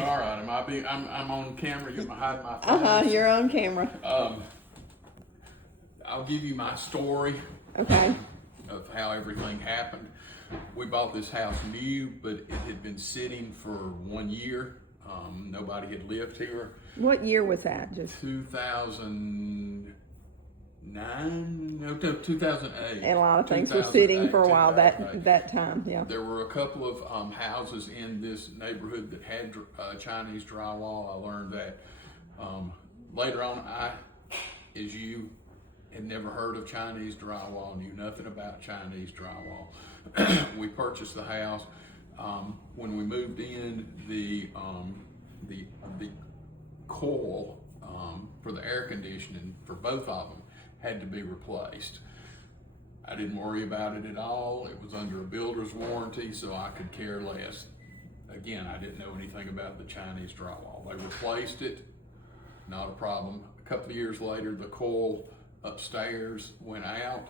All right, I'm on camera, you're hiding my face. You're on camera. I'll give you my story Okay. of how everything happened. We bought this house new, but it had been sitting for 1 year. Nobody had lived here. What year was that? Just 2009? No, 2008. and a lot of things were sitting for a while 2008. that time. Yeah. There were a couple of houses in this neighborhood that had Chinese drywall. I learned that later on. As you, had never heard of Chinese drywall, knew nothing about Chinese drywall. We purchased the house. When we moved in, the coil for the air conditioning for both of them had to be replaced. I didn't worry about it at all. It was under a builder's warranty, so I could care less. Again, I didn't know anything about the Chinese drywall. They replaced it, not a problem. A couple of years later, the coil upstairs went out.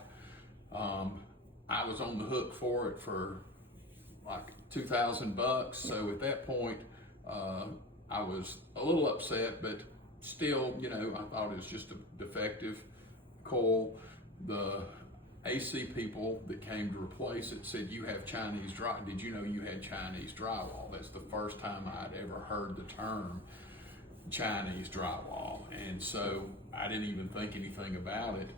I was on the hook for it for like $2,000. So at that point, I was a little upset, but still, I thought it was just a defective coil. The AC people that came to replace it said, "You have Chinese dry. Did you know you had Chinese drywall?" That's the first time I'd ever heard the term Chinese drywall, and so I didn't even think anything about it.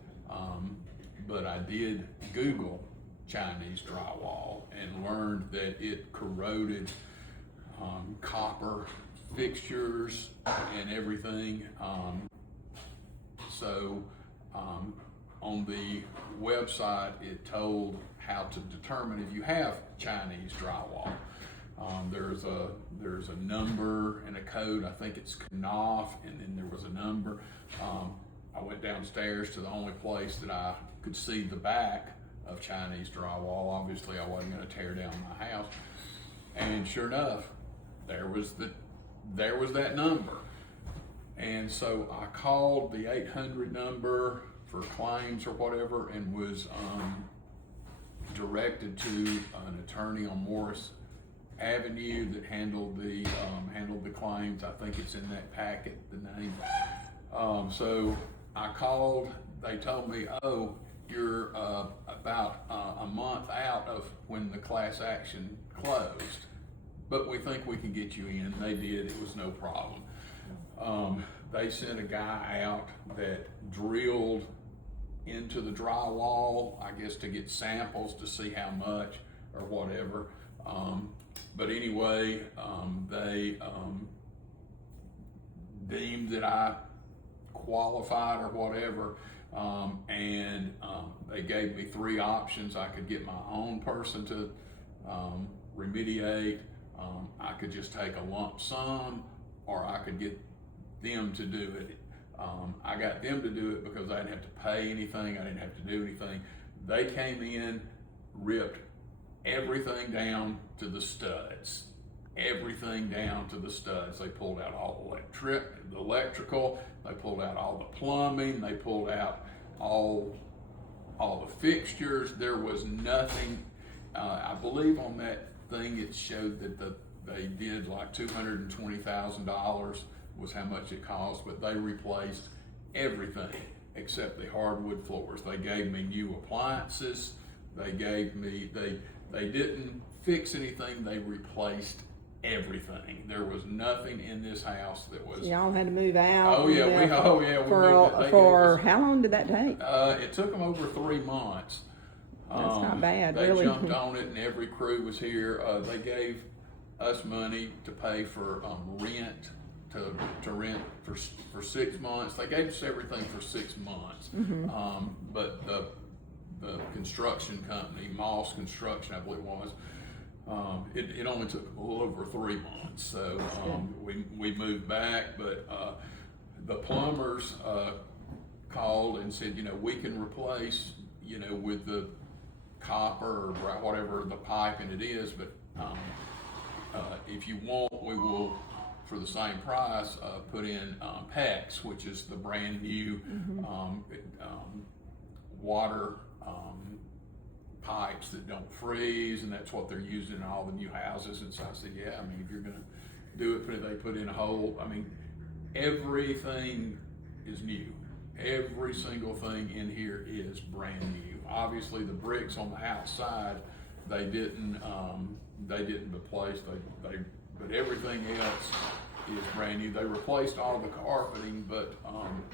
But I did Google Chinese drywall and learned that it corroded copper fixtures and everything. So on the website, it told how to determine if you have Chinese drywall. There's a number and a code. I think it's KNOF, and then there was a number. I went downstairs to the only place that I could see the back of Chinese drywall. Obviously, I wasn't going to tear down my house, and sure enough, there was that number. And so I called the 800 number for claims or whatever, and was directed to an attorney on Morris Avenue that handled the claims. I think it's in that packet, the name. So I called. They told me, "Oh, you're about a month out of when the class action closed, but we think we can get you in." They did. It was no problem. They sent a guy out that drilled into the drywall, I guess, to get samples to see how much or whatever. But anyway, they deemed that I qualified or whatever, and they gave me 3 options. I could get my own person to remediate, I could just take a lump sum, or I could get them to do it. I got them to do it because I didn't have to pay anything, I didn't have to do anything. They came in, ripped everything down to the studs. Everything down to the studs. They pulled out all the electrical, they pulled out all the plumbing, they pulled out all the fixtures. There was nothing. I believe on that thing it showed that they did like $220,000 was how much it cost, but they replaced everything except the hardwood floors. They gave me new appliances. They didn't fix anything. They replaced everything. There was nothing in this house that was. Y'all had to move out. Oh yeah, we moved. For how long did that take? It took them over 3 months. That's not bad, they really. They jumped on it, and every crew was here. They gave us money to pay for rent, to rent for 6 months. They gave us everything for 6 months. Mm-hmm. But the construction company, Moss Construction, I believe it was, it only took a little over 3 months. So we moved back, but the plumbers called and said, we can replace, with the copper or whatever the piping it is, but if you want, we will, for the same price, put in PEX, which is the brand new water pipes that don't freeze, and that's what they're using in all the new houses. And so I said, yeah, I mean, do it, they put in a hole. I mean, everything is new. Every single thing in here is brand new. Obviously, the bricks on the outside, they didn't replace. But everything else is brand new. They replaced all the carpeting, but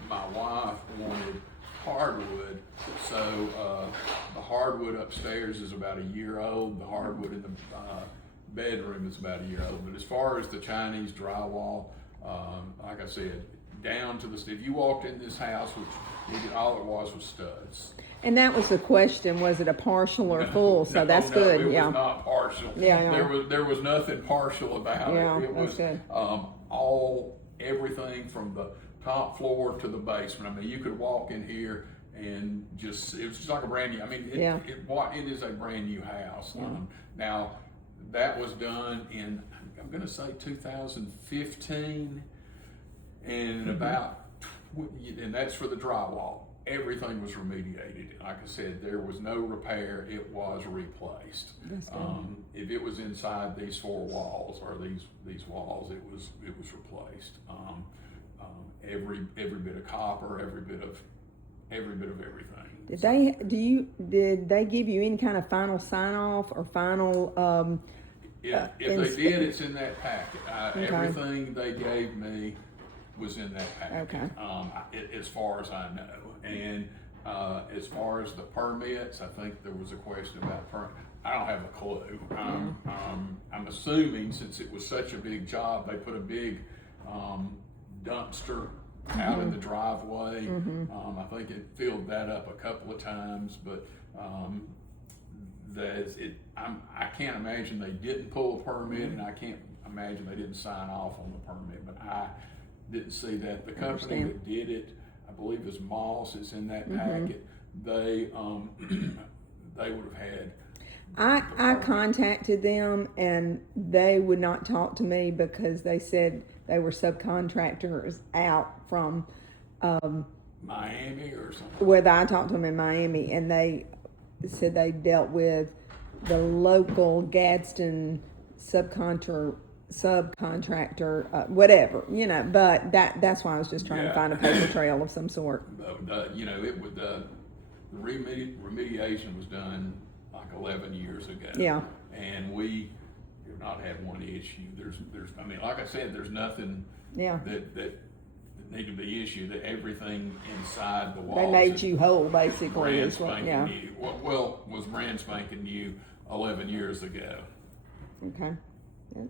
my wife wanted hardwood, so the hardwood upstairs is about a year old. The hardwood in the bedroom is about a year old. But as far as the Chinese drywall, like I said, down to if you walked in this house, which all it was studs. And that was the question: was it a partial or full? So that's no, good. It yeah. was not partial. Yeah. There was nothing partial about Yeah, it. It was that's good. everything from the top floor to the basement. I mean, you could walk in here and it was just like a brand new. I mean, it is a brand new house. Yeah. Now that was done in, I'm going to say 2015, and and that's for the drywall. Everything was remediated. Like I said, there was no repair. It was replaced. If it was inside these four walls or these walls, it was replaced. Every bit of copper, every bit of everything. Did they give you any kind of final sign off or final? If they did, it's in that packet. Okay. Everything they gave me was in that packet. Okay. As far as I know. And as far as the permits, I think there was a question about I don't have a clue. I'm assuming since it was such a big job, they put a big dumpster out in the driveway. I think it filled that up a couple of times, but I can't imagine they didn't pull a permit, and I can't imagine they didn't sign off on the permit, but I didn't see that. The company that did it, I believe is Moss, is in that packet. They would have had. I contacted them and they would not talk to me because they said they were subcontractors out from Miami or something. whether I talked to them in Miami, and they said they dealt with the local Gadsden subcontractor, whatever, but that's why I was just trying to find a paper trail of some sort. It would the remediation was done like 11 years ago. Yeah. And we have not had one issue. There's I mean, like I said, there's nothing that need to be issued. That everything inside the walls. They made you whole, basically. Brand spanking new. Well, was brand spanking new 11 years ago. Okay. Yeah.